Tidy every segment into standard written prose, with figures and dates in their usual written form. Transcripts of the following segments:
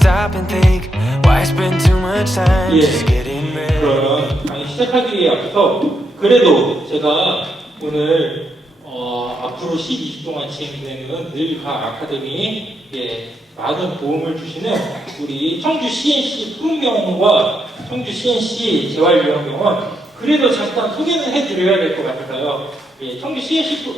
stop and think why spend too much time just getting ready. 그러면 강의 시작하기 앞서 그래도 제가 오늘 앞으로 12주 동안 진행되는 늘가 아카데미에 많은 도움을 주시는 우리 청주 CNC 푸른병원과 청주 CNC 재활요양병원 그래도 잠깐 소개는 해드려야 될 것 같아요. 청주 CNC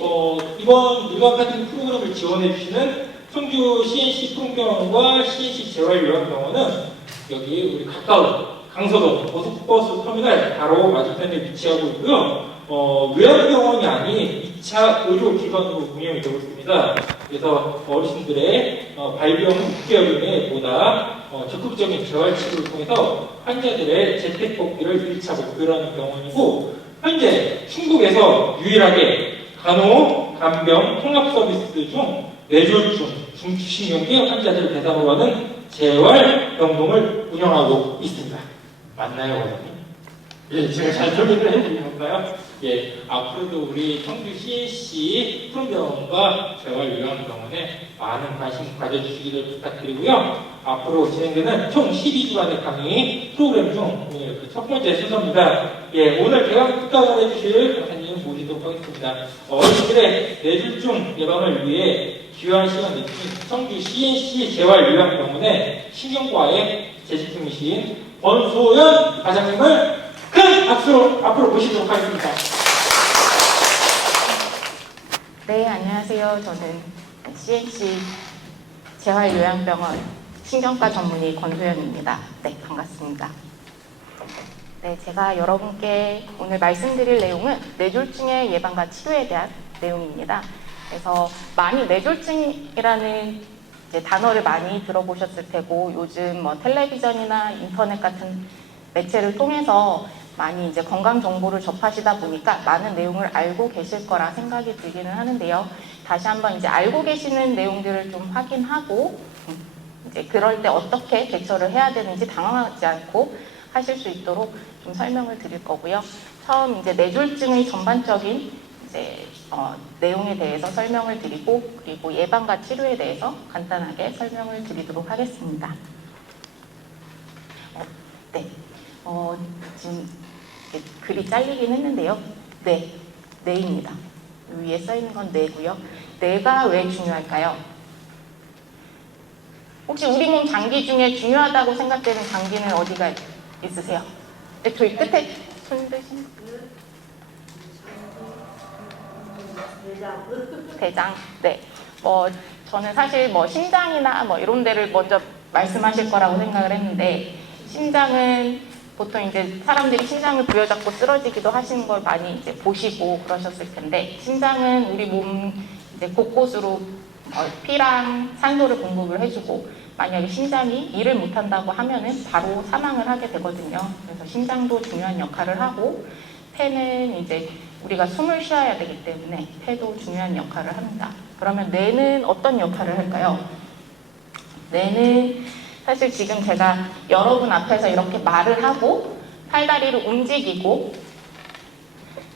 이번 늘가 아카데미 프로그램을 지원해 주시는 청주 CNC 푸른병원과 CNC 재활요양병원은 여기 우리 가까운 강서동 고속버스 터미널 바로 맞은편에 위치하고 있고요. 요양병원이 아닌 2차 의료기관으로 운영이 되고 있습니다. 그래서 어르신들의 발병 6개월 이내에 보다 적극적인 재활치료를 통해서 환자들의 재택복귀를 1차 목표로 하는 병원이고 현재 충북에서 유일하게 간호, 간병, 통합 서비스 중 뇌졸중, 중추신경계 환자들을 대상으로 하는 재활병동을 운영하고 있습니다. 맞나요, 원장님? 예, 제가 잘 설명을 해드린 건가요? 예, 앞으로도 우리 청주 CNC 푸른병원과 재활요양병원에 많은 관심 가져주시기를 부탁드리고요. 앞으로 진행되는 총 12주간의 강의 프로그램 중 오늘 그 첫 번째 순서입니다. 예, 오늘 개강 특강을 해주실 강사님 모시도록 하겠습니다. 어르신들의 뇌졸중 예방을 위해 귀한 시간 내주신 청주 CNC 재활요양병원의 신경과의 재직 중이신 권소연 과장님을 큰 박수로 앞으로 모시도록 하겠습니다. 네, 안녕하세요. 저는 CNC 재활요양병원 신경과 전문의 권소연입니다. 네, 반갑습니다. 네, 제가 여러분께 오늘 말씀드릴 내용은 뇌졸중의 예방과 치료에 대한 내용입니다. 그래서 많이 뇌졸중이라는 단어를 많이 들어보셨을 테고 요즘 텔레비전이나 인터넷 같은 매체를 통해서 많이 건강 정보를 접하시다 보니까 많은 내용을 알고 계실 거라 생각이 들기는 하는데요. 다시 한번 알고 계시는 내용들을 좀 확인하고 그럴 때 어떻게 대처를 해야 되는지 당황하지 않고 하실 수 있도록 좀 설명을 드릴 거고요. 처음 뇌졸중의 전반적인 내용에 대해서 설명을 드리고 그리고 예방과 치료에 대해서 간단하게 설명을 드리도록 하겠습니다. 네, 지금 글이 잘리긴 했는데요. 뇌입니다. 위에 써 있는 건 뇌고요. 뇌가 왜 중요할까요? 혹시 우리 몸 장기 중에 중요하다고 생각되는 장기는 어디가 있으세요? 네, 저희 끝에 손 드신 대장. 네. 저는 사실 심장이나 이런 데를 먼저 말씀하실 거라고 생각을 했는데 심장은 보통 사람들이 심장을 부여잡고 쓰러지기도 하시는 걸 많이 보시고 그러셨을 텐데 심장은 우리 몸 곳곳으로 피랑 산소를 공급을 해주고 만약에 심장이 일을 못한다고 하면은 바로 사망을 하게 되거든요. 그래서 심장도 중요한 역할을 하고 폐는 우리가 숨을 쉬어야 되기 때문에 폐도 중요한 역할을 합니다. 그러면 뇌는 어떤 역할을 할까요? 뇌는 사실 지금 제가 여러분 앞에서 이렇게 말을 하고 팔다리를 움직이고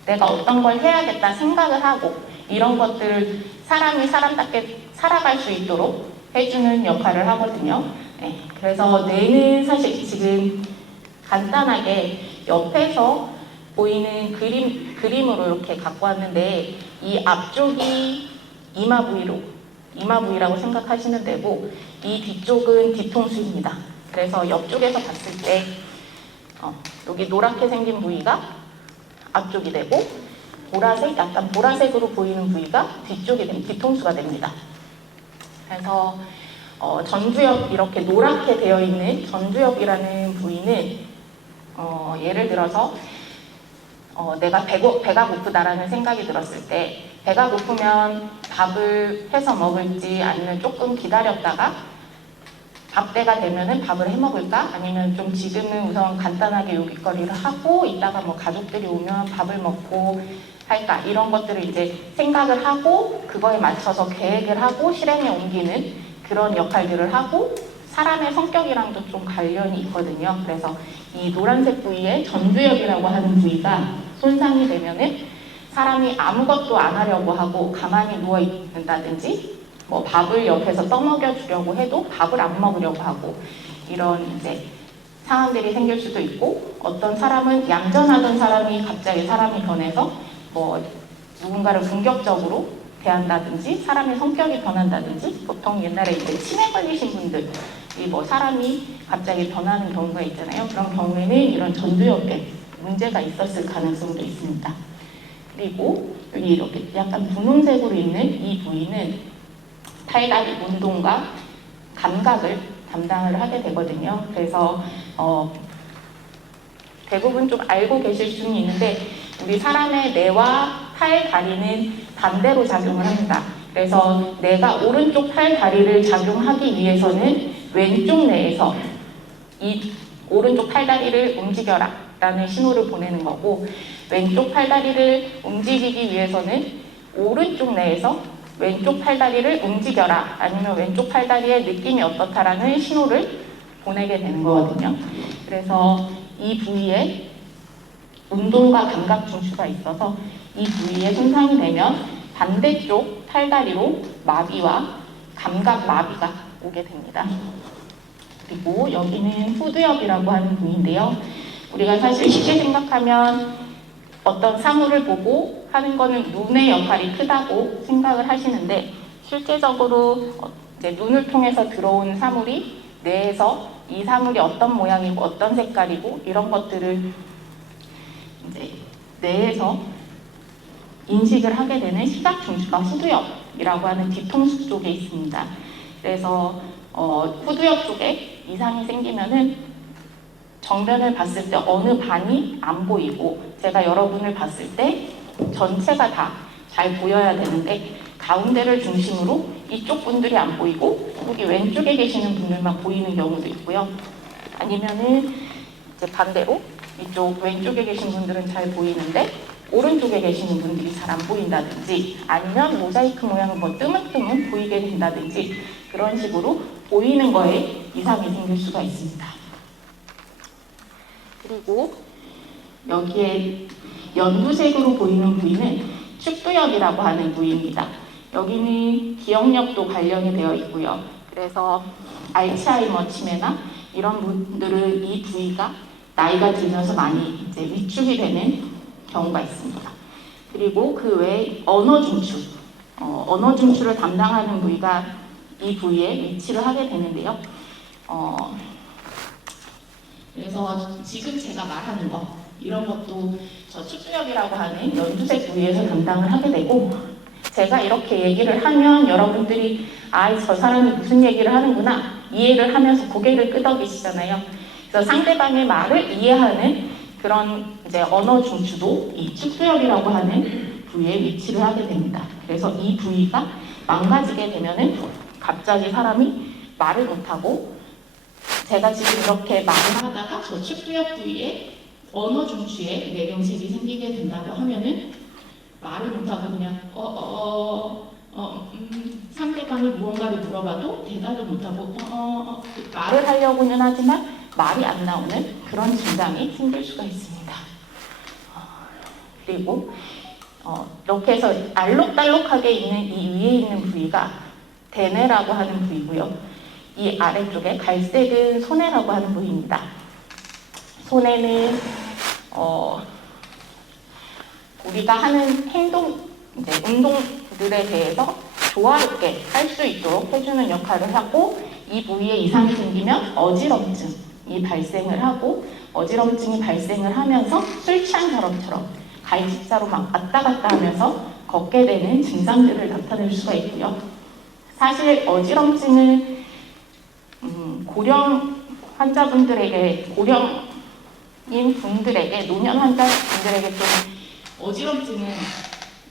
내가 어떤 걸 해야겠다 생각을 하고 이런 것들을 사람이 사람답게 살아갈 수 있도록 해주는 역할을 하거든요. 네, 그래서 뇌는 사실 지금 간단하게 옆에서 보이는 그림으로 이렇게 갖고 왔는데 이 앞쪽이 이마 부위라고 생각하시면 되고 이 뒤쪽은 뒤통수입니다. 그래서 옆쪽에서 봤을 때 여기 노랗게 생긴 부위가 앞쪽이 되고 약간 보라색으로 보이는 부위가 뒤통수가 됩니다. 그래서 전두엽 이렇게 노랗게 되어 있는 전두엽이라는 부위는 예를 들어서 내가 배가 고프다라는 생각이 들었을 때 배가 고프면 밥을 해서 먹을지 아니면 조금 기다렸다가 밥 때가 되면은 밥을 해 먹을까? 아니면 좀 지금은 우선 간단하게 요깃거리를 하고 이따가 가족들이 오면 밥을 먹고 할까? 이런 것들을 생각을 하고 그거에 맞춰서 계획을 하고 실행에 옮기는 그런 역할들을 하고 사람의 성격이랑도 좀 관련이 있거든요. 그래서 이 노란색 부위에 전두엽이라고 하는 부위가 손상이 되면은 사람이 아무것도 안 하려고 하고 가만히 누워 있는다든지 뭐 밥을 옆에서 떠먹여 주려고 해도 밥을 안 먹으려고 하고 이런 이제 상황들이 생길 수도 있고 어떤 사람은 얌전하던 사람이 갑자기 사람이 변해서 뭐 누군가를 공격적으로 대한다든지 사람의 성격이 변한다든지 보통 옛날에 이제 치매 걸리신 분들이 뭐 사람이 갑자기 변하는 경우가 있잖아요. 그런 경우에는 이런 전두엽에 문제가 있었을 가능성도 있습니다. 그리고 여기 이렇게 약간 분홍색으로 있는 이 부위는 팔다리 운동과 감각을 담당을 하게 되거든요. 그래서 대부분 좀 알고 계실 수는 있는데 우리 사람의 뇌와 팔, 다리는 반대로 작용을 합니다. 그래서 내가 오른쪽 팔, 다리를 작용하기 위해서는 왼쪽 뇌에서 이 오른쪽 팔, 다리를 움직여라 라는 신호를 보내는 거고 왼쪽 팔, 다리를 움직이기 위해서는 오른쪽 뇌에서 왼쪽 팔다리를 움직여라 아니면 왼쪽 팔다리의 느낌이 어떻다라는 신호를 보내게 되는 거거든요. 그래서 이 부위에 운동과 감각 중추가 있어서 이 부위에 손상이 되면 반대쪽 팔다리로 마비와 감각 마비가 오게 됩니다. 그리고 여기는 후두엽이라고 하는 부위인데요. 우리가 사실 쉽게 생각하면 어떤 사물을 보고 하는 거는 눈의 역할이 크다고 생각을 하시는데 실제적으로 이제 눈을 통해서 들어온 사물이 뇌에서 이 사물이 어떤 모양이고 어떤 색깔이고 이런 것들을 이제 뇌에서 인식을 하게 되는 시각 중추가 후두엽이라고 하는 뒤통수 쪽에 있습니다. 그래서 후두엽 쪽에 이상이 생기면은 정면을 봤을 때 어느 반이 안 보이고 제가 여러분을 봤을 때 전체가 다 잘 보여야 되는데 가운데를 중심으로 이쪽 분들이 안 보이고 여기 왼쪽에 계시는 분들만 보이는 경우도 있고요. 아니면은 이제 반대로 이쪽 왼쪽에 계신 분들은 잘 보이는데 오른쪽에 계시는 분들이 잘 안 보인다든지 아니면 모자이크 모양은 뭐 뜨문뜨문 보이게 된다든지 그런 식으로 보이는 거에 이상이 생길 수가 있습니다. 그리고 여기에 연두색으로 보이는 부위는 축두엽이라고 하는 부위입니다. 여기는 기억력도 관련이 되어 있고요. 그래서 알츠하이머 치매나 이런 분들은 이 부위가 나이가 들면서 많이 이제 위축이 되는 경우가 있습니다. 그리고 그 외에 언어 중추, 언어 중추를 담당하는 부위가 이 부위에 위치를 하게 되는데요. 그래서 지금 제가 말하는 거 이런 것도 저 축두엽이라고 하는 연두색 부위에서 담당을 하게 되고 제가 이렇게 얘기를 하면 여러분들이 저 사람이 무슨 얘기를 하는구나 이해를 하면서 고개를 끄덕이시잖아요. 그래서 상대방의 말을 이해하는 그런 이제 언어 중추도 이 축두엽이라고 하는 부위에 위치를 하게 됩니다. 그래서 이 부위가 망가지게 되면은 갑자기 사람이 말을 못하고 제가 지금 이렇게 말을 하다가 저 축두엽 부위에 언어 중추에 뇌경색이 생기게 된다고 하면은 말을 못하고 그냥 상대방이 무언가를 물어봐도 대답을 못하고 말을 하려고는 하지만 말이 안 나오는 그런 증상이 생길 수가 있습니다. 그리고 이렇게 해서 알록달록하게 있는 이 위에 있는 부위가 대뇌라고 하는 부위고요. 이 아래쪽에 갈색은 소뇌라고 하는 부위입니다. 소뇌는 우리가 하는 행동, 이제 운동들에 대해서 조화롭게 할 수 있도록 해주는 역할을 하고 이 부위에 이상이 생기면 어지럼증이 발생을 하고 어지럼증이 발생을 하면서 술 취한 사람처럼 갈직사로 막 왔다 갔다 하면서 걷게 되는 증상들을 나타낼 수가 있고요. 사실 어지럼증은 고령 환자분들에게 고령인 분들에게 노년 환자분들에게 좀 어지럼증은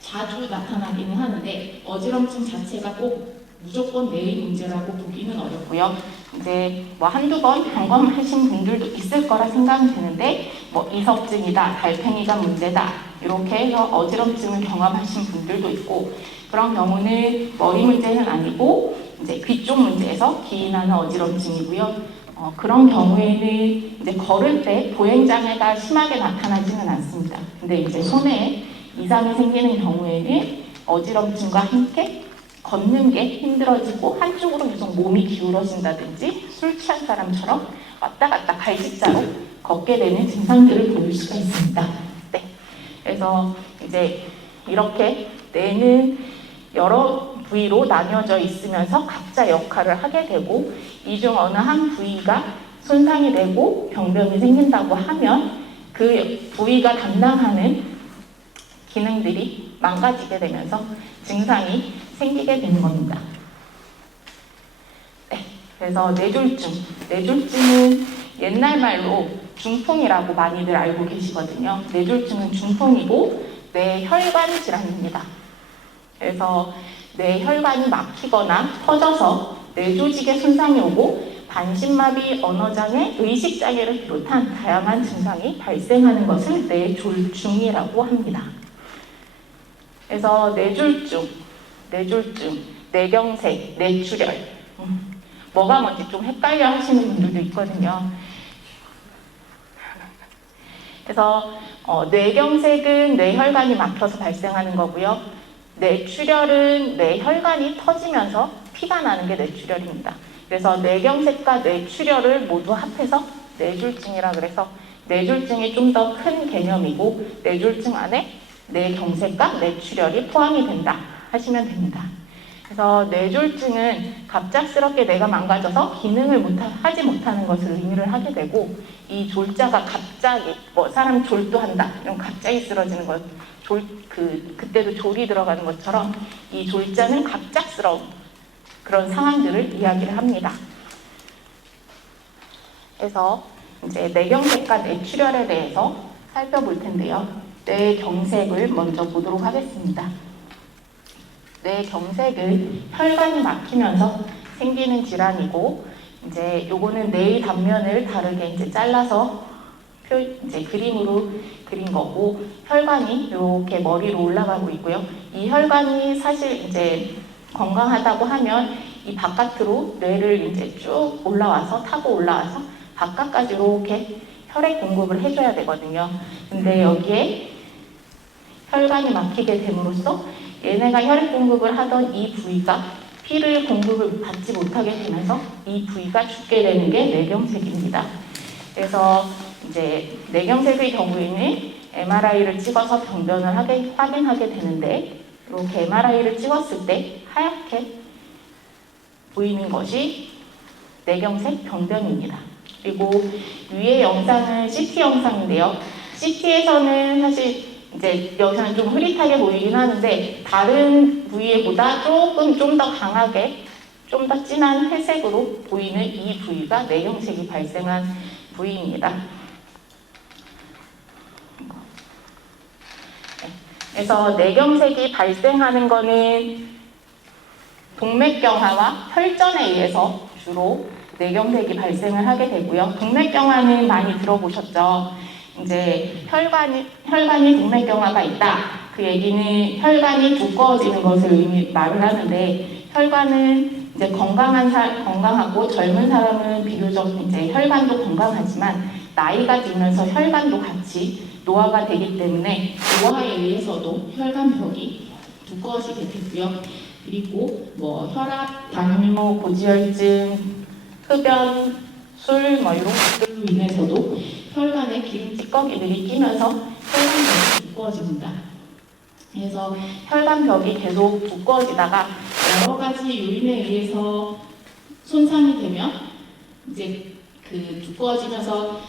자주 나타나기는 하는데 어지럼증 자체가 꼭 무조건 뇌의 문제라고 보기는 어렵고요. 이제 뭐 한두 번 경험하신 분들도 있을 거라 생각은 드는데 뭐 이석증이다, 달팽이가 문제다 이렇게 해서 어지럼증을 경험하신 분들도 있고 그런 경우는 머리 문제는 아니고 이제 귀 쪽 문제에서 기인하는 어지럼증이고요. 그런 경우에는 이제 걸을 때 보행장애가 심하게 나타나지는 않습니다. 근데 이제 손에 이상이 생기는 경우에는 어지럼증과 함께 걷는 게 힘들어지고 한쪽으로 계속 몸이 기울어진다든지 술 취한 사람처럼 왔다 갔다 갈짓자로 걷게 되는 증상들을 보일 수가 있습니다. 네. 그래서 이제 이렇게 뇌는 여러 부위로 나뉘어져 있으면서 각자 역할을 하게 되고 이 중 어느 한 부위가 손상이 되고 병변이 생긴다고 하면 그 부위가 담당하는 기능들이 망가지게 되면서 증상이 생기게 되는 겁니다. 네, 그래서 뇌졸중은 옛날 말로 중풍이라고 많이들 알고 계시거든요. 뇌졸중은 중풍이고 뇌혈관 질환입니다. 그래서 뇌혈관이 막히거나 터져서 뇌조직에 손상이 오고 반신마비, 언어장애, 의식장애를 비롯한 다양한 증상이 발생하는 것을 뇌졸중이라고 합니다. 그래서 뇌졸중, 뇌경색, 뇌출혈 뭐가 뭔지 좀 헷갈려 하시는 분들도 있거든요. 그래서 뇌경색은 뇌혈관이 막혀서 발생하는 거고요. 뇌출혈은 뇌혈관이 터지면서 피가 나는 게 뇌출혈입니다. 그래서 뇌경색과 뇌출혈을 모두 합해서 뇌졸중이라 그래서 뇌졸중이 좀 더 큰 개념이고 뇌졸중 안에 뇌경색과 뇌출혈이 포함이 된다 하시면 됩니다. 그래서 뇌졸중은 갑작스럽게 뇌가 망가져서 기능을 하지 못하는 것을 의미를 하게 되고 이 졸자가 갑자기 사람 졸도한다 이런 갑자기 쓰러지는 것 그때도 졸이 들어가는 것처럼 이 졸자는 갑작스러운 그런 상황들을 이야기를 합니다. 그래서 이제 뇌경색과 뇌출혈에 대해서 살펴볼 텐데요. 뇌경색을 먼저 보도록 하겠습니다. 뇌경색은 혈관이 막히면서 생기는 질환이고 이제 요거는 뇌의 단면을 다르게 이제 잘라서 이제 그림으로 그린 거고 혈관이 이렇게 머리로 올라가고 있고요. 이 혈관이 사실 이제 건강하다고 하면 이 바깥으로 뇌를 이제 쭉 타고 올라와서 바깥까지 이렇게 혈액 공급을 해줘야 되거든요. 근데 여기에 혈관이 막히게 됨으로써 얘네가 혈액 공급을 하던 이 부위가 피를 공급을 받지 못하게 되면서 이 부위가 죽게 되는 게 뇌경색입니다. 그래서 이제 뇌경색의 경우에는 MRI를 찍어서 병변을 확인하게 되는데 이렇게 MRI를 찍었을 때 하얗게 보이는 것이 뇌경색 병변입니다. 그리고 위의 영상은 CT 영상인데요. CT에서는 사실 이제 여기서는 좀 흐릿하게 보이긴 하는데 다른 부위보다 좀 더 강하게 좀 더 진한 회색으로 보이는 이 부위가 뇌경색이 발생한 부위입니다. 그래서 뇌경색이 발생하는 것은 동맥경화와 혈전에 의해서 주로 뇌경색이 발생을 하게 되고요. 동맥경화는 많이 들어보셨죠? 이제 혈관이 동맥경화가 있다. 그 얘기는 혈관이 두꺼워지는 것을 말을 하는데 혈관은 이제 건강하고 젊은 사람은 비교적 이제 혈관도 건강하지만 나이가 들면서 혈관도 같이 노화가 되기 때문에 노화에 의해서도 혈관벽이 두꺼워지게 되고요. 그리고 혈압, 당뇨, 고지혈증, 흡연, 술 이런 것들로 인해서도 혈관에 기름 찌꺼기들이 끼면서 혈관벽이 두꺼워집니다. 그래서 혈관벽이 계속 두꺼워지다가 여러 가지 요인에 의해서 손상이 되면 이제 그 두꺼워지면서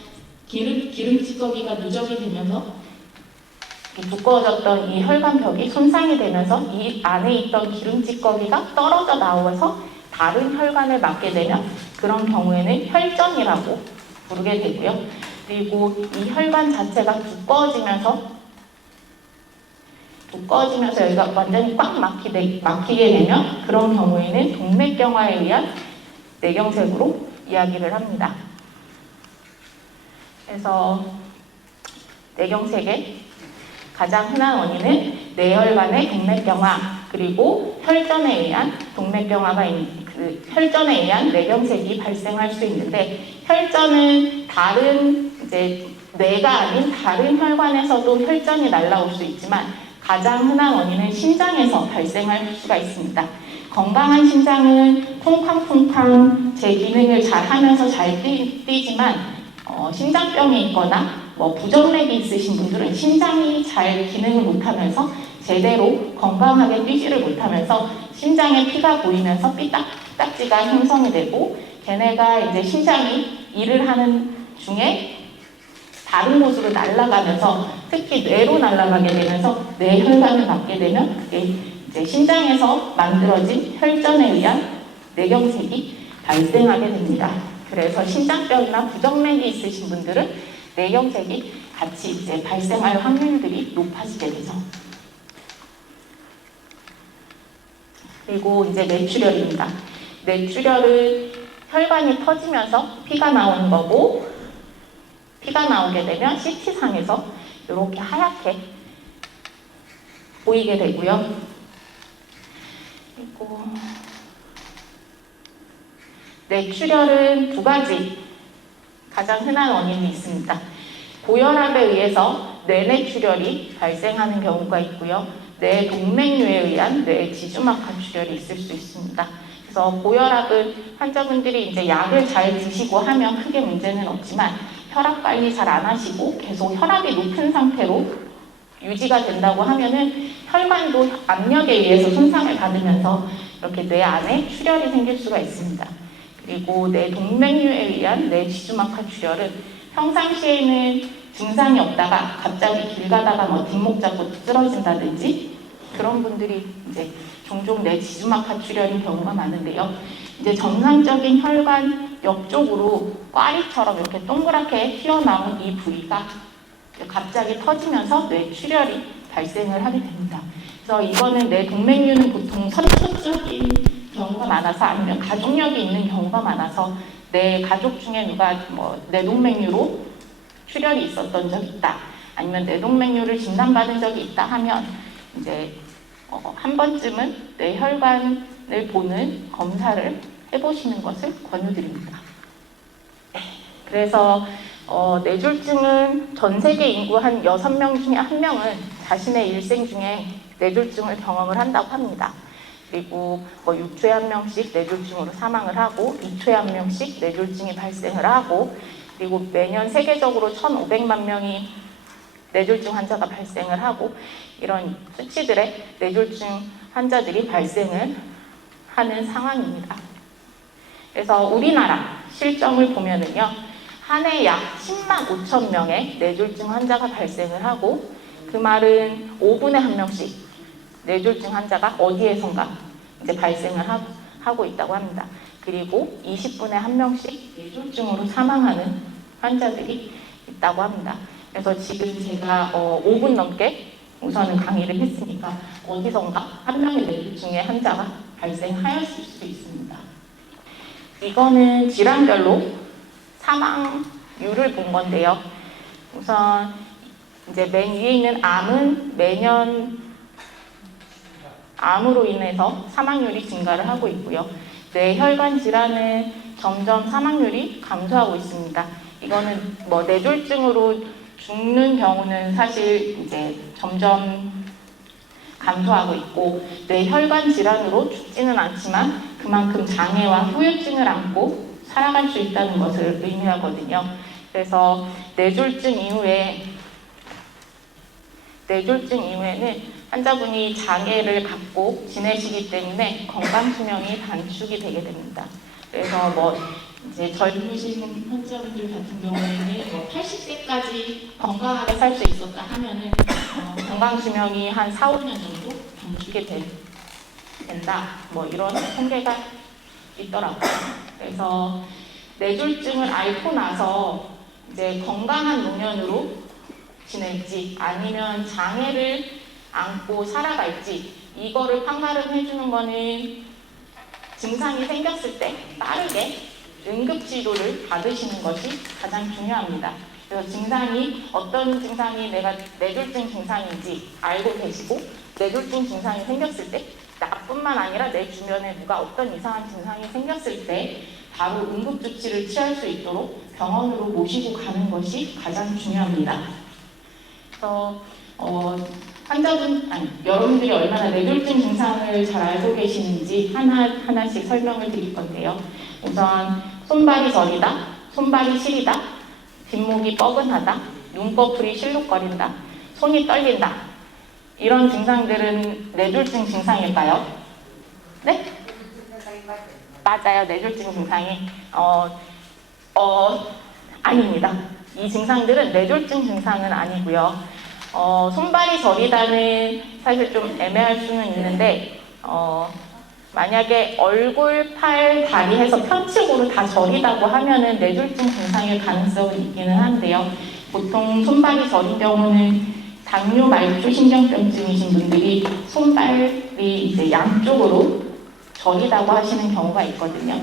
기름 찌꺼기가 누적이 되면서 두꺼워졌던 이 혈관벽이 손상이 되면서 이 안에 있던 기름 찌꺼기가 떨어져 나와서 다른 혈관을 막게 되면 그런 경우에는 혈전이라고 부르게 되고요. 그리고 이 혈관 자체가 두꺼워지면서 여기가 완전히 꽉 막히게 되면 그런 경우에는 동맥경화에 의한 뇌경색으로 이야기를 합니다. 그래서 뇌경색의 가장 흔한 원인은 뇌혈관의 동맥경화 그리고 혈전에 의한 혈전에 의한 뇌경색이 발생할 수 있는데 혈전은 다른 이제 뇌가 아닌 다른 혈관에서도 혈전이 날라올 수 있지만 가장 흔한 원인은 심장에서 발생할 수가 있습니다. 건강한 심장은 쿵쾅쿵쾅 제 기능을 잘 하면서 잘 뛰지만 심장병이 있거나 부정맥이 있으신 분들은 심장이 잘 기능을 못하면서 제대로 건강하게 뛰지를 못하면서 심장에 피가 고이면서 삐딱딱지가 형성이 되고 걔네가 이제 심장이 일을 하는 중에 다른 곳으로 날아가면서 특히 뇌로 날아가게 되면서 뇌혈관을 맞게 되면 그게 이제 심장에서 만들어진 혈전에 의한 뇌경색이 발생하게 됩니다. 그래서 심장병이나 부정맥이 있으신 분들은 뇌경색이 같이 이제 발생할 확률들이 높아지게 되죠. 그리고 이제 뇌출혈입니다. 뇌출혈은 혈관이 터지면서 피가 나오는 거고, 피가 나오게 되면 CT상에서 이렇게 하얗게 보이게 되고요. 그리고 뇌출혈은 두 가지 가장 흔한 원인이 있습니다. 고혈압에 의해서 뇌내출혈이 발생하는 경우가 있고요. 뇌동맥류에 의한 뇌지주막하 출혈이 있을 수 있습니다. 그래서 고혈압은 환자분들이 이제 약을 잘 드시고 하면 크게 문제는 없지만 혈압 관리 잘 안 하시고 계속 혈압이 높은 상태로 유지가 된다고 하면은 혈관도 압력에 의해서 손상을 받으면서 이렇게 뇌 안에 출혈이 생길 수가 있습니다. 그리고 뇌동맥류에 의한 뇌지주막하 출혈은 평상시에는 증상이 없다가 갑자기 길 가다가 뒷목 잡고 쓰러진다든지 그런 분들이 이제 종종 뇌지주막하 출혈인 경우가 많은데요. 이제 정상적인 혈관 옆쪽으로 꽈리처럼 이렇게 동그랗게 튀어나온 이 부위가 갑자기 터지면서 뇌출혈이 발생을 하게 됩니다. 그래서 이거는 뇌동맥류는 보통 선천적인 경우가 많아서 아니면 가족력이 있는 경우가 많아서 내 가족 중에 누가 뇌동맥류로 출혈이 있었던 적이 있다. 아니면 뇌동맥류를 진단받은 적이 있다 하면 이제 한 번쯤은 뇌혈관을 보는 검사를 해보시는 것을 권유드립니다. 그래서 뇌졸중은 전 세계 인구 한 6명 중에 1명은 자신의 일생 중에 뇌졸중을 경험을 한다고 합니다. 그리고 6초에 1명씩 뇌졸중으로 사망을 하고 2초에 1명씩 뇌졸중이 발생을 하고 그리고 매년 세계적으로 1,500만 명이 뇌졸중 환자가 발생을 하고 이런 수치들의 뇌졸중 환자들이 발생을 하는 상황입니다. 그래서 우리나라 실정을 보면은요, 한 해 약 10만 5천 명의 뇌졸중 환자가 발생을 하고 그 말은 5분에 1명씩 뇌졸중 환자가 어디에선가 이제 발생을 하고 있다고 합니다. 그리고 20분에 1명씩 뇌졸중으로 사망하는 환자들이 있다고 합니다. 그래서 지금 제가 5분 넘게 우선은 강의를 했으니까 어디선가 한 명의 뇌졸중의 환자가 발생하였을 수도 있습니다. 이거는 질환별로 사망률을 본 건데요. 우선 이제 맨 위에 있는 암은 매년 암으로 인해서 사망률이 증가를 하고 있고요. 뇌혈관 질환은 점점 사망률이 감소하고 있습니다. 이거는 뇌졸중으로 죽는 경우는 사실 이제 점점 감소하고 있고 뇌혈관 질환으로 죽지는 않지만 그만큼 장애와 후유증을 안고 살아갈 수 있다는 것을 의미하거든요. 그래서 뇌졸중 이후에는 환자분이 장애를 갖고 지내시기 때문에 건강 수명이 단축이 되게 됩니다. 그래서 이제 젊으신 환자분들 같은 경우에는 80세까지 건강하게 살 수 있었다 하면은 건강 수명이 한 4, 5년 정도 단축이 된다. 이런 통계가 있더라고요. 그래서 뇌졸중을 앓고 나서 이제 건강한 노년으로 지낼지 아니면 장애를 안고 살아갈지 이거를 판가름 해주는 거는 증상이 생겼을 때 빠르게 응급치료를 받으시는 것이 가장 중요합니다. 그래서 어떤 증상이 내가 뇌졸중 증상인지 알고 계시고 뇌졸중 증상이 생겼을 때 나뿐만 아니라 내 주변에 누가 어떤 이상한 증상이 생겼을 때 바로 응급조치를 취할 수 있도록 병원으로 모시고 가는 것이 가장 중요합니다. 그래서 여러분들이 얼마나 뇌졸중 증상을 잘 알고 계시는지 하나씩 설명을 드릴 건데요. 우선 손발이 저리다, 손발이 시리다, 뒷목이 뻐근하다, 눈꺼풀이 실룩거린다, 손이 떨린다. 이런 증상들은 뇌졸중 증상일까요? 네? 맞아요. 뇌졸중 증상이 아닙니다. 이 증상들은 뇌졸중 증상은 아니고요. 손발이 저리다는 사실 좀 애매할 수는 있는데 만약에 얼굴, 팔, 다리 해서 편측으로 다 저리다고 하면은 뇌졸중 증상일 가능성은 있기는 한데요. 보통 손발이 저린 경우는 당뇨 말초 신경병증이신 분들이 손발이 이제 양쪽으로 저리다고 하시는 경우가 있거든요.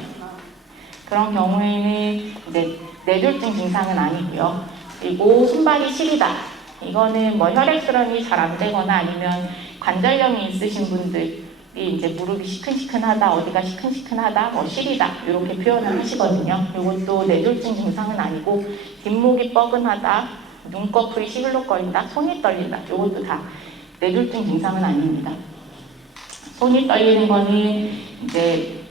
그런 경우에는 이제 뇌졸중 증상은 아니고요. 그리고 손발이 시리다. 이거는 뭐 혈액순환이 잘 안 되거나 아니면 관절염이 있으신 분들이 이제 무릎이 시큰시큰하다, 어디가 시큰시큰하다, 뭐 시리다 이렇게 표현을 하시거든요. 이것도 뇌졸중 증상은 아니고 뒷목이 뻐근하다, 눈꺼풀이 시들룩거린다, 손이 떨린다. 이것도 다 뇌졸중 증상은 아닙니다. 손이 떨리는 거는 이제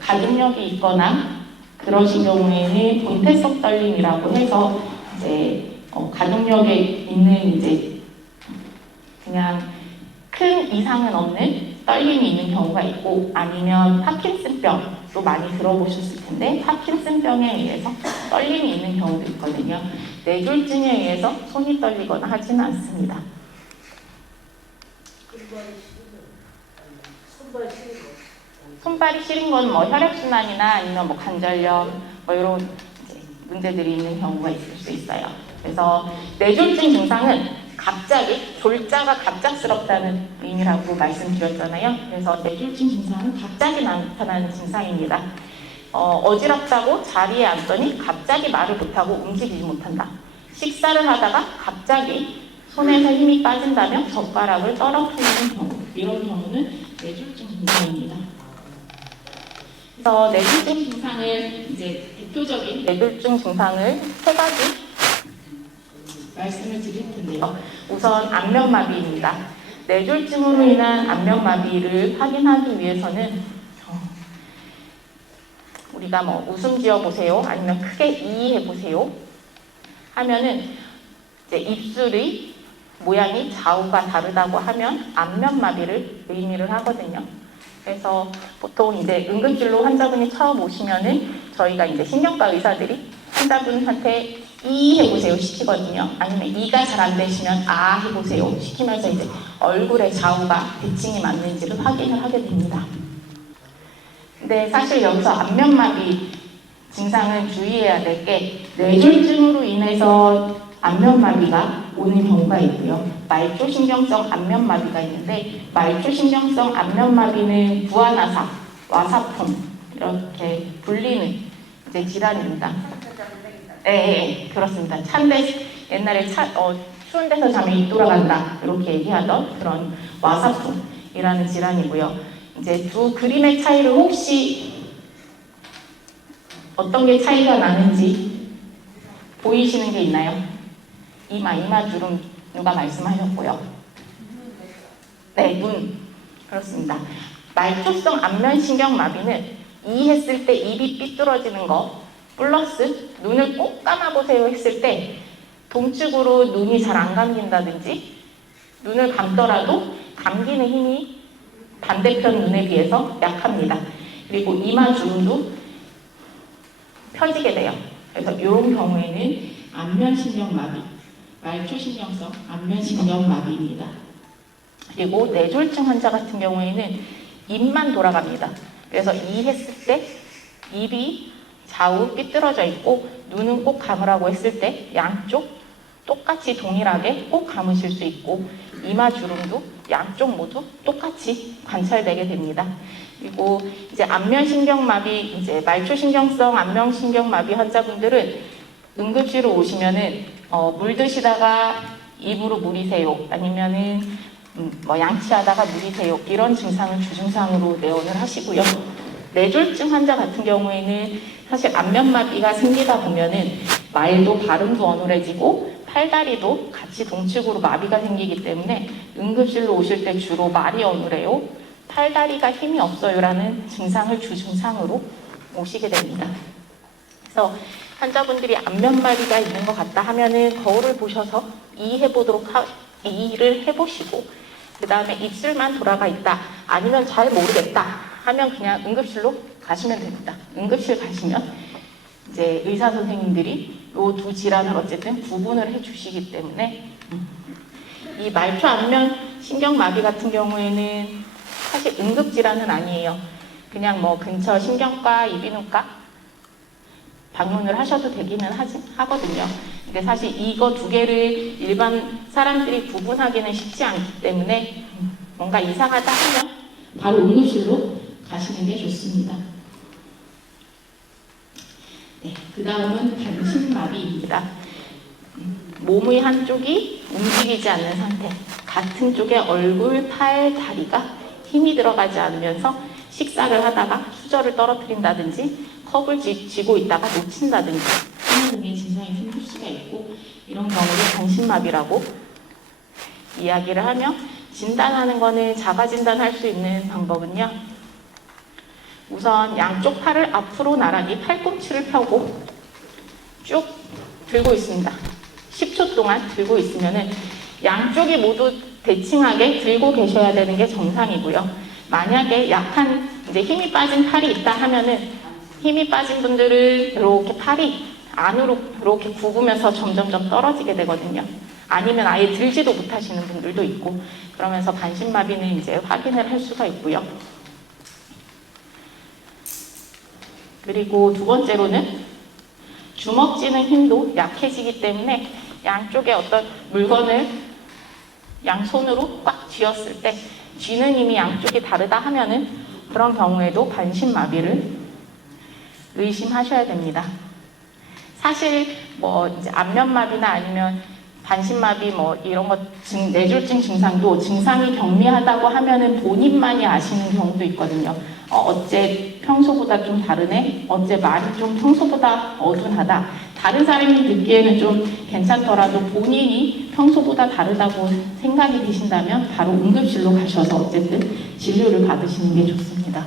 가족력이 있거나 그러신 경우에는 본태성 떨림이라고 해서 이제 가족력에 있는 이제 그냥 큰 이상은 없는 떨림이 있는 경우가 있고 아니면 파킨슨병도 많이 들어보셨을 텐데 파킨슨병에 의해서 떨림이 있는 경우도 있거든요. 뇌졸중에 의해서 손이 떨리거나 하지는 않습니다. 손발이 시린 건 뭐 혈액순환이나 아니면 뭐 관절염 뭐 이런 이제 문제들이 있는 경우가 있을 수 있어요. 그래서 뇌졸중 증상은 갑자기 졸자가 갑작스럽다는 의미라고 말씀드렸잖아요. 그래서 뇌졸중 증상은 갑자기 나타나는 증상입니다. 어지럽다고 자리에 앉더니 갑자기 말을 못하고 움직이지 못한다. 식사를 하다가 갑자기 손에서 힘이 빠진다면 젓가락을 떨어뜨리는 경우, 이런 경우는 뇌졸중 증상입니다. 그래서 뇌졸중 증상을 이제 대표적인 뇌졸중 증상을 세 가지 말씀을 드릴 텐데요. 우선 안면마비입니다. 뇌졸중으로 인한 안면마비를 확인하기 위해서는 우리가 뭐 웃음 지어 보세요, 아니면 크게 이해 보세요 하면은 이제 입술의 모양이 좌우가 다르다고 하면 안면마비를 의미를 하거든요. 그래서 보통 이제 응급실로 환자분이 처음 오시면은 저희가 이제 신경과 의사들이 환자분한테 이 해보세요 시키거든요. 아니면 이가 잘 안 되시면 아 해보세요 시키면서 이제 얼굴의 좌우가 대칭이 맞는지를 확인을 하게 됩니다. 근데 사실 여기서 안면마비 증상은 주의해야 될 게 뇌졸중으로 인해서 안면마비가 오는 경우가 있고요. 말초신경성 안면마비가 있는데 말초신경성 안면마비는 구안화사, 와사풍 이렇게 불리는 이제 질환입니다. 네, 그렇습니다. 찬데 옛날에 추운 데서 자면 입 돌아간다 이렇게 얘기하던 그런 와사풍이라는 질환이고요. 이제 두 그림의 차이를 혹시 어떤 게 차이가 나는지 보이시는 게 있나요? 이마 주름 누가 말씀하셨고요. 네, 눈. 그렇습니다. 말초성 안면신경마비는 이 했을 때 입이 삐뚤어지는 거 플러스 눈을 꼭 감아보세요 했을 때 동측으로 눈이 잘 안 감긴다든지 눈을 감더라도 감기는 힘이 반대편 눈에 비해서 약합니다. 그리고 이마 주름도 펴지게 돼요. 그래서 이런 경우에는 안면신경마비, 말초신경성 안면신경마비입니다. 그리고 뇌졸중 환자 같은 경우에는 입만 돌아갑니다. 그래서 이 했을 때 입이 좌우 삐뚤어져 있고 눈은 꼭 감으라고 했을 때 양쪽 똑같이 동일하게 꼭 감으실 수 있고 이마 주름도 양쪽 모두 똑같이 관찰되게 됩니다. 그리고 이제 안면신경마비, 이제 말초신경성 안면신경마비 환자분들은 응급실로 오시면은 물 드시다가 입으로 물이 새요, 아니면은 뭐 양치하다가 물이 새요, 이런 증상을 주증상으로 내원을 하시고요. 뇌졸중 환자 같은 경우에는 사실 안면마비가 생기다 보면은 말도 발음도 어눌해지고 팔다리도 같이 동측으로 마비가 생기기 때문에 응급실로 오실 때 주로 말이 어눌해요, 팔다리가 힘이 없어요라는 증상을 주증상으로 오시게 됩니다. 그래서 환자분들이 안면마비가 있는 것 같다 하면은 거울을 보셔서 이의를 해보시고, 그 다음에 입술만 돌아가 있다, 아니면 잘 모르겠다 하면 그냥 응급실로 가시면 됩니다. 응급실 가시면 이제 의사 선생님들이 이 두 질환을 어쨌든 구분을 해주시기 때문에, 이 말초 안면 신경마비 같은 경우에는 사실 응급 질환은 아니에요. 그냥 뭐 근처 신경과 이비인후과 방문을 하셔도 되기는 하거든요. 근데 사실 이거 두 개를 일반 사람들이 구분하기는 쉽지 않기 때문에 뭔가 이상하다 하면 바로 응급실로 가시는 게 좋습니다. 네, 그 다음은 반신마비입니다. 몸의 한쪽이 움직이지 않는 상태, 같은 쪽에 얼굴, 팔, 다리가 힘이 들어가지 않으면서 식사를 하다가 수저를 떨어뜨린다든지 컵을 쥐고 있다가 놓친다든지 하는 등의 증상이 생길 수가 있고, 이런 경우를 반신마비라고 이야기를 하며, 진단하는 거는 자가 진단할 수 있는 방법은요, 우선 양쪽 팔을 앞으로 나란히 팔꿈치를 펴고 쭉 들고 있습니다. 10초 동안 들고 있으면은 양쪽이 모두 대칭하게 들고 계셔야 되는 게 정상이고요. 만약에 약한 이제 힘이 빠진 팔이 있다 하면은, 힘이 빠진 분들은 이렇게 팔이 안으로 이렇게 굽으면서 점점점 떨어지게 되거든요. 아니면 아예 들지도 못하시는 분들도 있고, 그러면서 반신마비는 이제 확인을 할 수가 있고요. 그리고 두 번째로는 주먹 쥐는 힘도 약해지기 때문에 양쪽에 어떤 물건을 양손으로 꽉 쥐었을 때 쥐는 힘이 양쪽이 다르다 하면은 그런 경우에도 반신마비를 의심하셔야 됩니다. 사실 뭐 이제 안면마비나 아니면 반신마비 뭐 이런 것 뇌졸중 증상도 증상이 경미하다고 하면은 본인만이 아시는 경우도 있거든요. 어째 평소보다 좀 다르네? 어째 말이 좀 평소보다 어둔하다. 다른 사람이 듣기에는 좀 괜찮더라도 본인이 평소보다 다르다고 생각이 드신다면 바로 응급실로 가셔서 어쨌든 진료를 받으시는 게 좋습니다.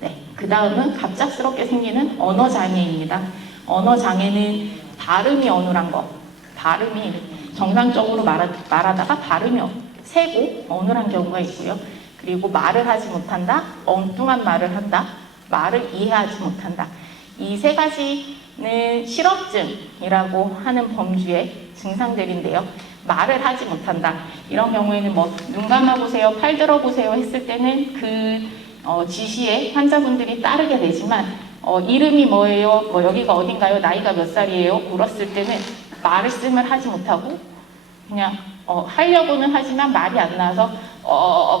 네, 그 다음은 갑작스럽게 생기는 언어장애입니다. 언어장애는 발음이 어눌한 거, 발음이 정상적으로 말하다가 발음이 세고 어눌한 경우가 있고요. 그리고 말을 하지 못한다, 엉뚱한 말을 한다, 말을 이해하지 못한다. 이 세 가지는 실어증이라고 하는 범주의 증상들인데요. 말을 하지 못한다. 이런 경우에는 뭐 눈 감아보세요, 팔 들어보세요 했을 때는 그 지시에 환자분들이 따르게 되지만, 이름이 뭐예요? 뭐 여기가 어딘가요? 나이가 몇 살이에요? 물었을 때는 말씀을 하지 못하고 그냥 하려고는 하지만 말이 안 나와서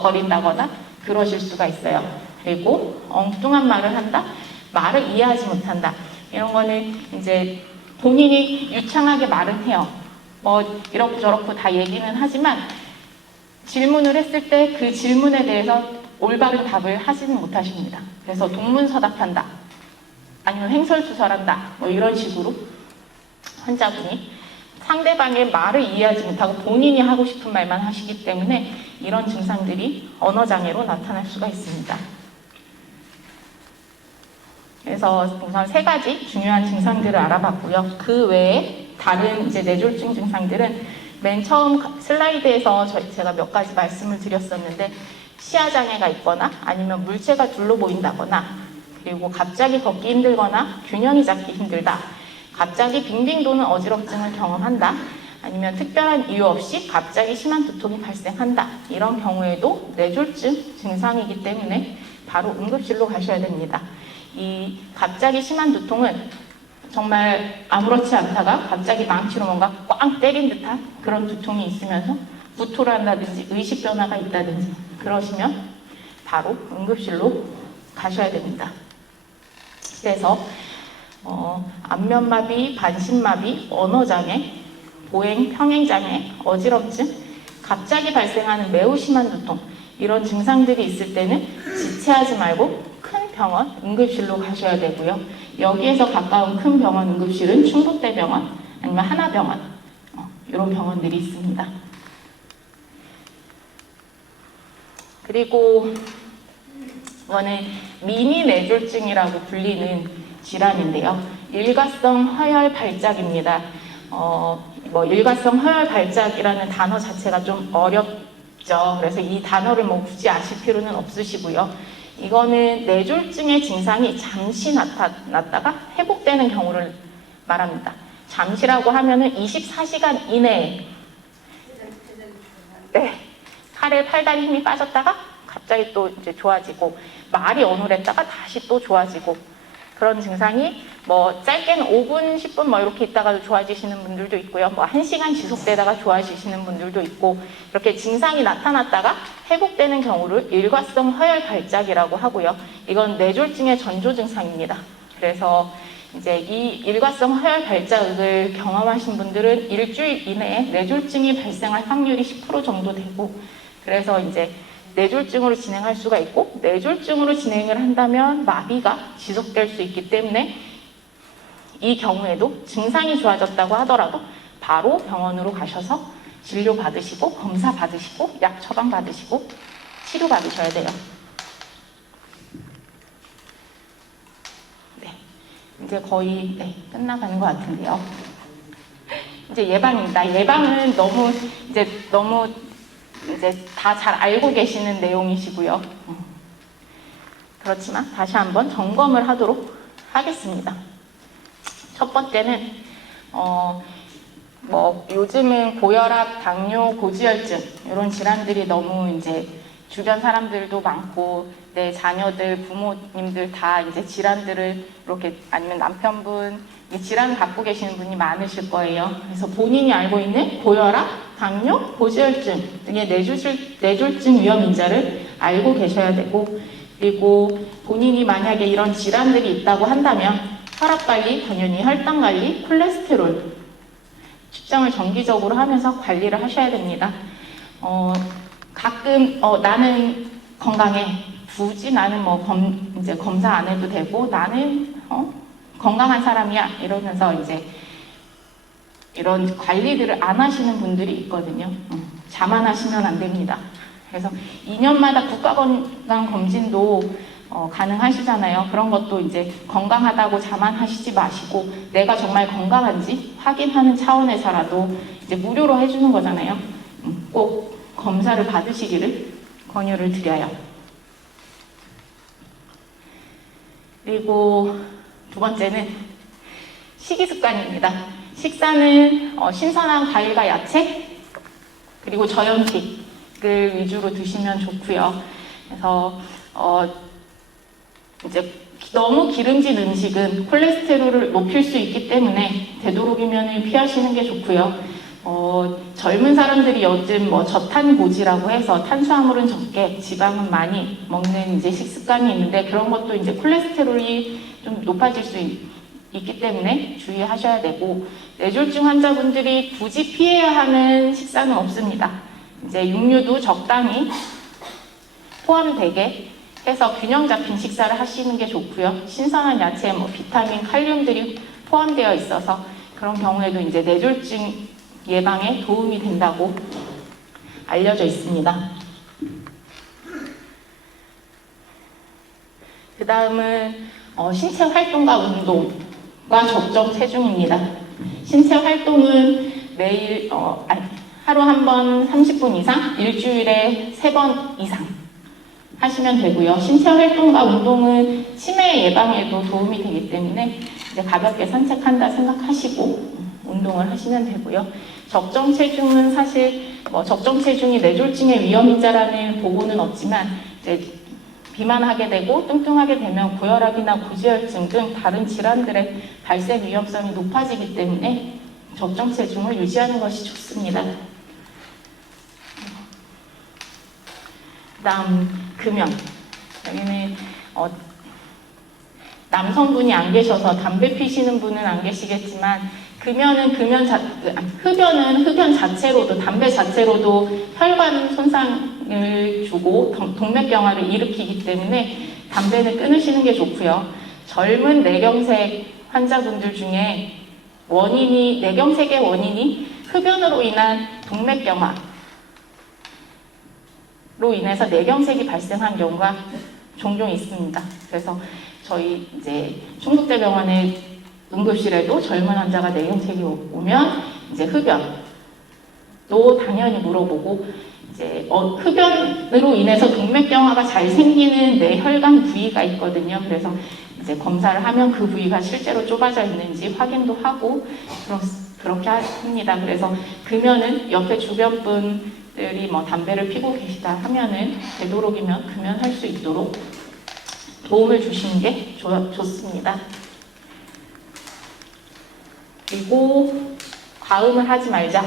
거린다거나 그러실 수가 있어요. 그리고 엉뚱한 말을 한다, 말을 이해하지 못한다. 이런 거는 이제 본인이 유창하게 말은 해요. 뭐 이렇고 저렇고 다 얘기는 하지만 질문을 했을 때 그 질문에 대해서 올바른 답을 하지는 못하십니다. 그래서 동문서답한다, 아니면 횡설수설한다, 뭐 이런 식으로 환자분이 상대방의 말을 이해하지 못하고 본인이 하고 싶은 말만 하시기 때문에 이런 증상들이 언어장애로 나타날 수가 있습니다. 그래서 우선 세 가지 중요한 증상들을 알아봤고요. 그 외에 다른 이제 뇌졸중 증상들은 맨 처음 슬라이드에서 제가 몇 가지 말씀을 드렸었는데, 시야장애가 있거나 아니면 물체가 둘로 보인다거나, 그리고 갑자기 걷기 힘들거나 균형이 잡기 힘들다, 갑자기 빙빙 도는 어지럽증을 경험한다, 아니면 특별한 이유 없이 갑자기 심한 두통이 발생한다. 이런 경우에도 뇌졸중 증상이기 때문에 바로 응급실로 가셔야 됩니다. 이 갑자기 심한 두통은 정말 아무렇지 않다가 갑자기 망치로 뭔가 꽝 때린 듯한 그런 두통이 있으면서 구토를 한다든지 의식 변화가 있다든지 그러시면 바로 응급실로 가셔야 됩니다. 그래서 안면마비, 반신마비, 언어장애, 보행, 평행장애, 어지럼증, 갑자기 발생하는 매우 심한 두통, 이런 증상들이 있을 때는 지체하지 말고 큰 병원, 응급실로 가셔야 되고요. 여기에서 가까운 큰 병원 응급실은 충북대병원 아니면 하나병원 이런 병원들이 있습니다. 그리고 이거는 미니 뇌졸중이라고 불리는 질환인데요. 일가성 허혈 발작입니다. 일가성 허혈 발작이라는 단어 자체가 좀 어렵죠. 그래서 이 단어를 굳이 아실 필요는 없으시고요. 이거는 뇌졸중의 증상이 잠시 나타났다가 회복되는 경우를 말합니다. 잠시라고 하면은 24시간 이내에 팔에 팔다리 힘이 빠졌다가 갑자기 또 이제 좋아지고 말이 어눌했다가 다시 또 좋아지고 그런 증상이 짧게는 5분, 10분 이렇게 있다가도 좋아지시는 분들도 있고요. 1시간 지속되다가 좋아지시는 분들도 있고 이렇게 증상이 나타났다가 회복되는 경우를 일과성 허혈 발작이라고 하고요. 이건 뇌졸중의 전조 증상입니다. 그래서 이제 이 일과성 허혈 발작을 경험하신 분들은 일주일 이내에 뇌졸중이 발생할 확률이 10% 정도 되고 그래서 이제 뇌졸중으로 진행할 수가 있고 뇌졸중으로 진행을 한다면 마비가 지속될 수 있기 때문에 이 경우에도 증상이 좋아졌다고 하더라도 바로 병원으로 가셔서 진료 받으시고 검사 받으시고 약 처방 받으시고 치료 받으셔야 돼요. 네, 이제 거의 끝나가는 것 같은데요. 이제 예방입니다. 예방은 너무 다 잘 알고 계시는 내용이시고요. 그렇지만 다시 한번 점검을 하도록 하겠습니다. 첫 번째는 요즘은 고혈압, 당뇨, 고지혈증 이런 질환들이 너무 이제 주변 사람들도 많고 내 자녀들, 부모님들 다 이제 질환들을 이렇게 아니면 남편분 질환을 갖고 계시는 분이 많으실 거예요. 그래서 본인이 알고 있는 고혈압, 당뇨, 고지혈증 등의 뇌졸중 위험 인자를 알고 계셔야 되고 그리고 본인이 만약에 이런 질환들이 있다고 한다면 혈압관리, 당연히 혈당관리, 콜레스테롤 측정을 정기적으로 하면서 관리를 하셔야 됩니다. 가끔 나는 건강해. 굳이 나는 이제 검사 안 해도 되고 나는 건강한 사람이야 이러면서 이제 이런 관리들을 안 하시는 분들이 있거든요. 자만하시면 안 됩니다. 그래서 2년마다 국가건강검진도 가능하시잖아요. 그런 것도 이제 건강하다고 자만하시지 마시고 내가 정말 건강한지 확인하는 차원에서라도 이제 무료로 해주는 거잖아요. 꼭 검사를 받으시기를 권유를 드려요. 그리고 두 번째는 식이습관입니다. 식사는 신선한 과일과 야채 그리고 저염식을 위주로 드시면 좋고요. 그래서 이제 너무 기름진 음식은 콜레스테롤을 높일 수 있기 때문에 되도록이면 피하시는 게 좋고요. 젊은 사람들이 요즘 저탄고지라고 해서 탄수화물은 적게 지방은 많이 먹는 이제 식습관이 있는데 그런 것도 이제 콜레스테롤이 좀 높아질 수 있기 때문에 주의하셔야 되고 뇌졸중 환자분들이 굳이 피해야 하는 식사는 없습니다. 이제 육류도 적당히 포함되게 해서 균형 잡힌 식사를 하시는 게 좋고요. 신선한 야채, 비타민, 칼륨들이 포함되어 있어서 그런 경우에도 이제 뇌졸중 예방에 도움이 된다고 알려져 있습니다. 그 다음은 신체 활동과 운동과 적정 체중입니다. 신체 활동은 매일 하루 한 번 30분 이상, 일주일에 3번 이상 하시면 되고요. 신체 활동과 운동은 치매 예방에도 도움이 되기 때문에 이제 가볍게 산책한다 생각하시고 운동을 하시면 되고요. 적정 체중은 사실 적정 체중이 뇌졸중의 위험인자라는 보고는 없지만 이제 비만하게 되고 뚱뚱하게 되면 고혈압이나 고지혈증 등 다른 질환들의 발생 위험성이 높아지기 때문에 적정 체중을 유지하는 것이 좋습니다. 그다음 금연. 여기는 남성분이 안 계셔서 담배 피시는 분은 안 계시겠지만 흡연은 흡연 자체로도 담배 자체로도 혈관 손상을 주고 동맥경화를 일으키기 때문에 담배는 끊으시는 게 좋고요. 젊은 뇌경색 환자분들 중에 뇌경색의 원인이 흡연으로 인한 동맥경화로 인해서 뇌경색이 발생한 경우가 종종 있습니다. 그래서 저희 이제 충북대병원의 응급실에도 젊은 환자가 뇌경색이 오면 이제 흡연도 당연히 물어보고, 이제 흡연으로 인해서 동맥경화가 잘 생기는 뇌혈관 부위가 있거든요. 그래서 이제 검사를 하면 그 부위가 실제로 좁아져 있는지 확인도 하고 그렇게 합니다. 그래서 금연은 옆에 주변 분들이 뭐 담배를 피고 계시다 하면은 되도록이면 금연할 수 있도록 도움을 주시는 게 좋습니다. 그리고 과음을 하지 말자.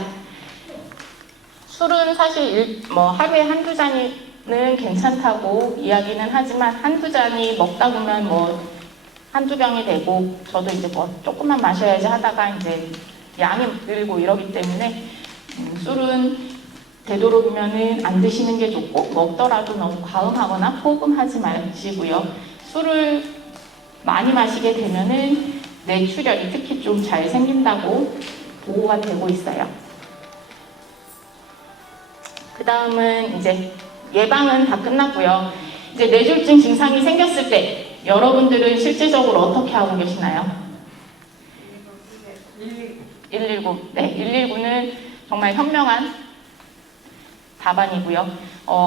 술은 사실 하루에 한두 잔이는 괜찮다고 이야기는 하지만 한두 잔이 먹다 보면 한두 병이 되고, 저도 이제 조금만 마셔야지 하다가 이제 양이 늘고 이러기 때문에 술은 되도록이면은 안 드시는 게 좋고, 먹더라도 너무 과음하거나 포금하지 마시고요. 술을 많이 마시게 되면은 뇌출혈이 특히 좀 잘 생긴다고 보고가 되고 있어요. 그 다음은 이제 예방은 다 끝났고요. 이제 뇌졸중 증상이 생겼을 때 여러분들은 실질적으로 어떻게 하고 계시나요? 119. 네, 119는 정말 현명한 답안이고요.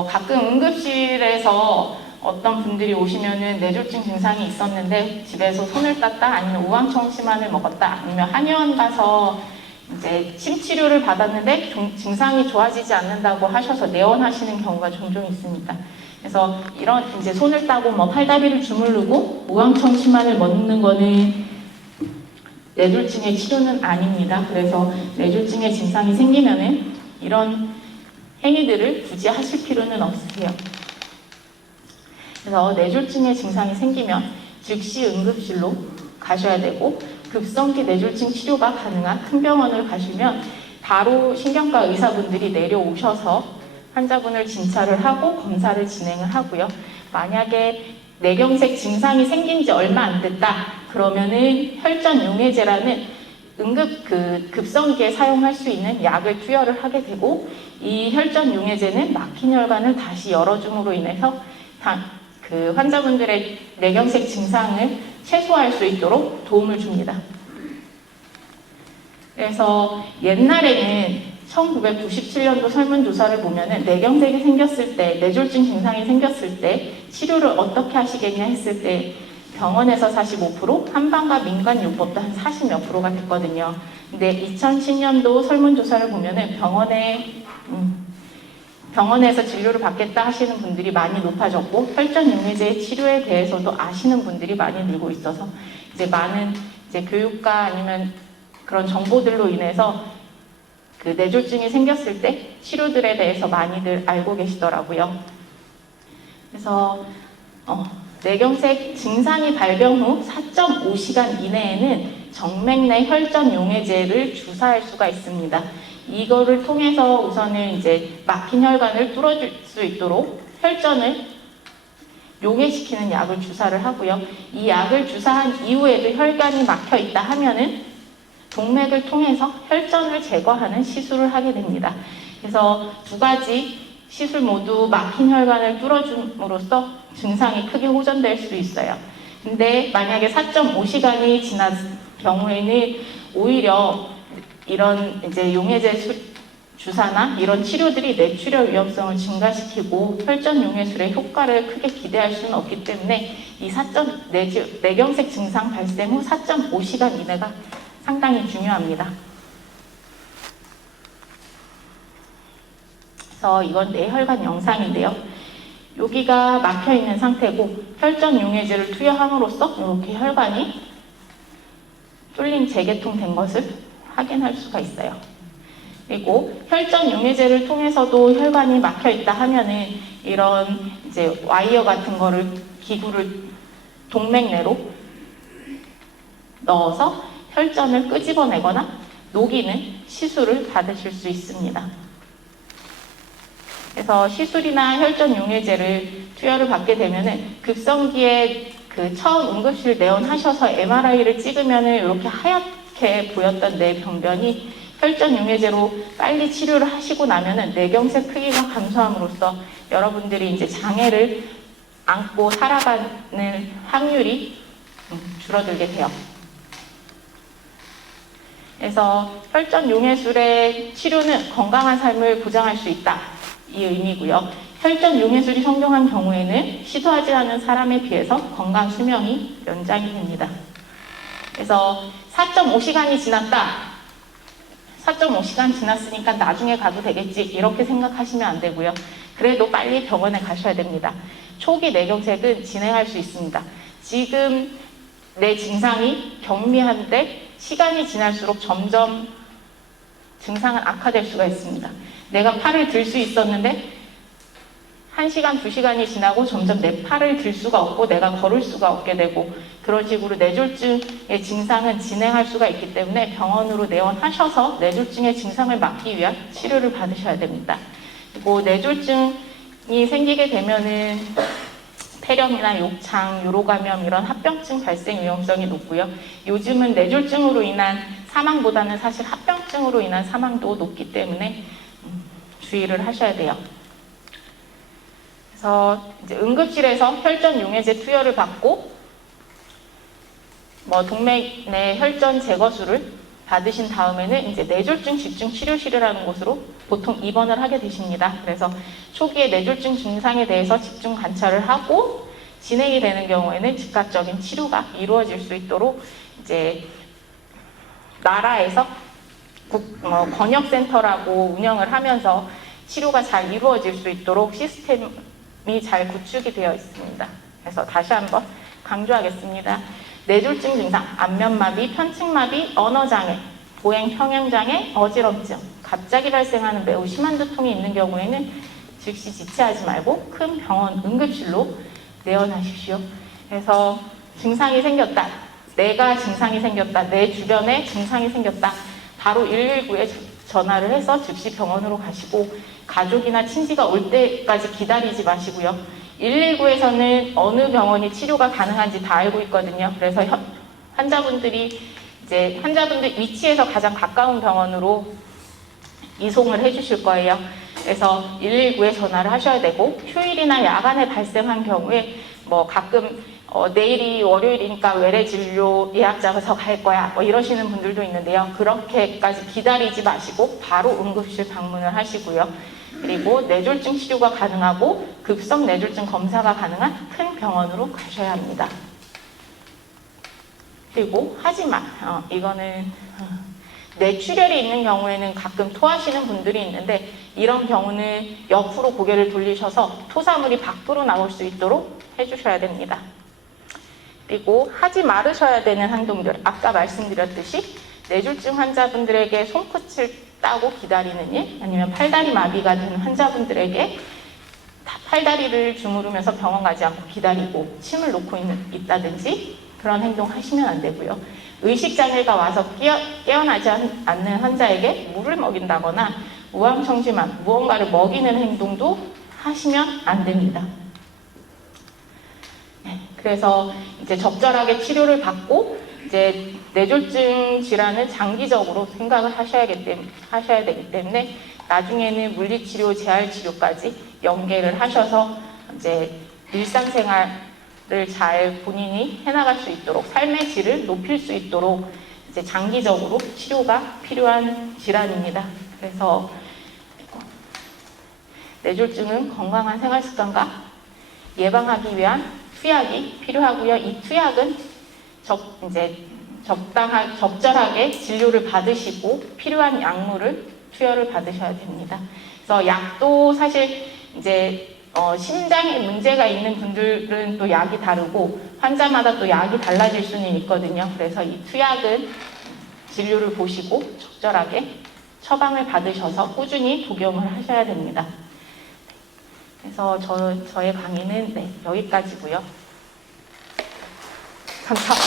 가끔 응급실에서 어떤 분들이 오시면은 뇌졸중 증상이 있었는데 집에서 손을 땄다, 아니면 우황청심환을 먹었다, 아니면 한의원 가서 이제 침치료를 받았는데 증상이 좋아지지 않는다고 하셔서 내원하시는 경우가 종종 있습니다. 그래서 이런 이제 손을 따고 팔다리를 주무르고 우황청심환을 먹는 거는 뇌졸중의 치료는 아닙니다. 그래서 뇌졸중의 증상이 생기면은 이런 행위들을 굳이 하실 필요는 없으세요. 그래서 뇌졸중의 증상이 생기면 즉시 응급실로 가셔야 되고, 급성기 뇌졸중 치료가 가능한 큰 병원을 가시면 바로 신경과 의사분들이 내려오셔서 환자분을 진찰을 하고 검사를 진행을 하고요. 만약에 뇌경색 증상이 생긴 지 얼마 안 됐다 그러면은 혈전용해제라는 급성기에 사용할 수 있는 약을 투여를 하게 되고, 이 혈전용해제는 막힌 혈관을 다시 열어줌으로 인해서 환자분들의 뇌경색 증상을 최소화할 수 있도록 도움을 줍니다. 그래서 옛날에는 1997년도 설문조사를 보면은 뇌경색이 생겼을 때, 뇌졸중 증상이 생겼을 때 치료를 어떻게 하시겠냐 했을 때 병원에서 45%, 한방과 민간요법도 한 40몇 %가 됐거든요. 근데 2010년도 설문조사를 보면은 병원에서 진료를 받겠다 하시는 분들이 많이 높아졌고, 혈전용해제 치료에 대해서도 아시는 분들이 많이 늘고 있어서 이제 많은 교육과 아니면 그런 정보들로 인해서 그 뇌졸중이 생겼을 때 치료들에 대해서 많이들 알고 계시더라고요. 그래서 뇌경색 증상이 발병 후 4.5시간 이내에는 정맥 내 혈전용해제를 주사할 수가 있습니다. 이거를 통해서 우선은 이제 막힌 혈관을 뚫어줄 수 있도록 혈전을 용해시키는 약을 주사를 하고요. 이 약을 주사한 이후에도 혈관이 막혀 있다 하면은 동맥을 통해서 혈전을 제거하는 시술을 하게 됩니다. 그래서 두 가지 시술 모두 막힌 혈관을 뚫어줌으로써 증상이 크게 호전될 수 있어요. 근데 만약에 4.5시간이 지난 경우에는 오히려 이런 이제 용해제 주사나 이런 치료들이 뇌출혈 위험성을 증가시키고 혈전 용해술의 효과를 크게 기대할 수는 없기 때문에 이 뇌경색 증상 발생 후 4.5시간 이내가 상당히 중요합니다. 그래서 이건 뇌혈관 영상인데요. 여기가 막혀 있는 상태고 혈전 용해제를 투여함으로써 이렇게 혈관이 뚫린 재개통된 것을 확인할 수가 있어요. 그리고 혈전 용해제를 통해서도 혈관이 막혀 있다 하면은 이런 이제 와이어 같은 거를 기구를 동맥 내로 넣어서 혈전을 끄집어내거나 녹이는 시술을 받으실 수 있습니다. 그래서 시술이나 혈전 용해제를 투여를 받게 되면은 급성기에 그 처음 응급실 내원하셔서 MRI를 찍으면은 이렇게 하얗게 보였던 내 병변이 혈전용해제로 빨리 치료를 하시고 나면은 뇌경색 크기가 감소함으로써 여러분들이 이제 장애를 안고 살아가는 확률이 줄어들게 돼요. 그래서 혈전용해술의 치료는 건강한 삶을 보장할 수 있다. 이 의미고요. 혈전용해술이 성공한 경우에는 시도하지 않은 사람에 비해서 건강 수명이 연장이 됩니다. 그래서 4.5시간이 지났다. 4.5시간 지났으니까 나중에 가도 되겠지. 이렇게 생각하시면 안 되고요. 그래도 빨리 병원에 가셔야 됩니다. 초기 뇌경색은 진행할 수 있습니다. 지금 내 증상이 경미한데 시간이 지날수록 점점 증상은 악화될 수가 있습니다. 내가 팔을 들 수 있었는데 1시간, 2시간이 지나고 점점 내 팔을 들 수가 없고 내가 걸을 수가 없게 되고 그런 식으로 뇌졸중의 증상은 진행할 수가 있기 때문에 병원으로 내원하셔서 뇌졸중의 증상을 막기 위한 치료를 받으셔야 됩니다. 그리고 뇌졸중이 생기게 되면은 폐렴이나 욕창, 요로감염 이런 합병증 발생 위험성이 높고요. 요즘은 뇌졸중으로 인한 사망보다는 사실 합병증으로 인한 사망도 높기 때문에 주의를 하셔야 돼요. 그래서 이제 응급실에서 혈전용해제 투여를 받고 동맥 내 혈전 제거술을 받으신 다음에는 이제 뇌졸중 집중 치료실이라는 곳으로 보통 입원을 하게 되십니다. 그래서 초기에 뇌졸중 증상에 대해서 집중 관찰을 하고 진행이 되는 경우에는 즉각적인 치료가 이루어질 수 있도록 이제 나라에서 권역센터라고 운영을 하면서 치료가 잘 이루어질 수 있도록 시스템이 잘 구축이 되어 있습니다. 그래서 다시 한번 강조하겠습니다. 뇌졸중 증상, 안면마비, 편측마비, 언어장애, 보행 평행장애, 어지럼증, 갑자기 발생하는 매우 심한 두통이 있는 경우에는 즉시 지체하지 말고 큰 병원 응급실로 내원하십시오. 그래서 증상이 생겼다, 내가 증상이 생겼다, 내 주변에 증상이 생겼다, 바로 119에 전화를 해서 즉시 병원으로 가시고 가족이나 친지가 올 때까지 기다리지 마시고요. 119에서는 어느 병원이 치료가 가능한지 다 알고 있거든요. 그래서 환자분들 위치에서 가장 가까운 병원으로 이송을 해주실 거예요. 그래서 119에 전화를 하셔야 되고 휴일이나 야간에 발생한 경우에 가끔 내일이 월요일이니까 외래 진료 예약 잡아서 갈 거야 이러시는 분들도 있는데요. 그렇게까지 기다리지 마시고 바로 응급실 방문을 하시고요. 그리고 뇌졸중 치료가 가능하고 급성 뇌졸중 검사가 가능한 큰 병원으로 가셔야 합니다. 그리고 하지만 이거는 뇌출혈이 있는 경우에는 가끔 토하시는 분들이 있는데 이런 경우는 옆으로 고개를 돌리셔서 토사물이 밖으로 나올 수 있도록 해주셔야 됩니다. 그리고 하지 말으셔야 되는 행동들, 아까 말씀드렸듯이 뇌졸중 환자분들에게 손끝을 따고 기다리는 일, 아니면 팔다리 마비가 된 환자분들에게 팔다리를 주무르면서 병원 가지 않고 기다리고 침을 놓고 있다든지 그런 행동 하시면 안 되고요. 의식장애가 와서 깨어나지 않는 환자에게 물을 먹인다거나 우황청심환, 무언가를 먹이는 행동도 하시면 안 됩니다. 그래서 이제 적절하게 치료를 받고 이제 뇌졸중 질환은 장기적으로 생각을 하셔야 되기 때문에 나중에는 물리치료, 재활치료까지 연계를 하셔서 이제 일상생활을 잘 본인이 해나갈 수 있도록 삶의 질을 높일 수 있도록 이제 장기적으로 치료가 필요한 질환입니다. 그래서 뇌졸중은 건강한 생활습관과 예방하기 위한 투약이 필요하고요. 이 투약은 적절하게 진료를 받으시고 필요한 약물을 투여를 받으셔야 됩니다. 그래서 약도 사실 이제 심장에 문제가 있는 분들은 또 약이 다르고 환자마다 또 약이 달라질 수는 있거든요. 그래서 이 투약은 진료를 보시고 적절하게 처방을 받으셔서 꾸준히 복용을 하셔야 됩니다. 그래서 저의 강의는 여기까지고요. 감사합니다.